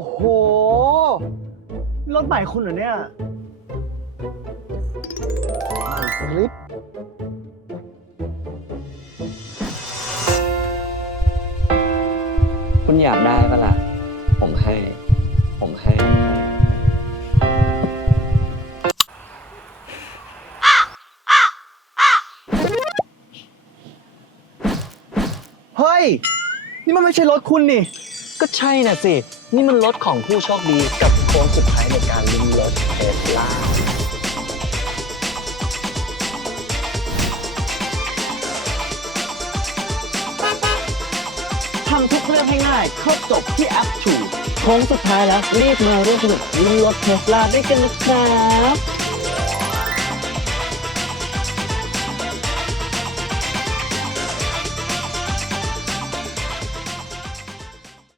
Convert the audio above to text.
อ้โห รถใหม่คุณเหรอเนี่ยสลิปคุณอยากได้ปะล่ะ ผมให้ ผมให้ เฮ้ย นี่มันไม่ใช่รถคุณนี่ ก็ใช่น่ะสิ นี่มันรถของผู้โชคดีกับโค้งสุดท้ายในการลิ้มรถเทสลาทำทุกเรื่องให้ง่ายครบจบที่แอปถูโค้งสุดท้ายแล้ว รีบมาร่วมสนุกลุ้นรถเทสลาด้วยกันนะครับ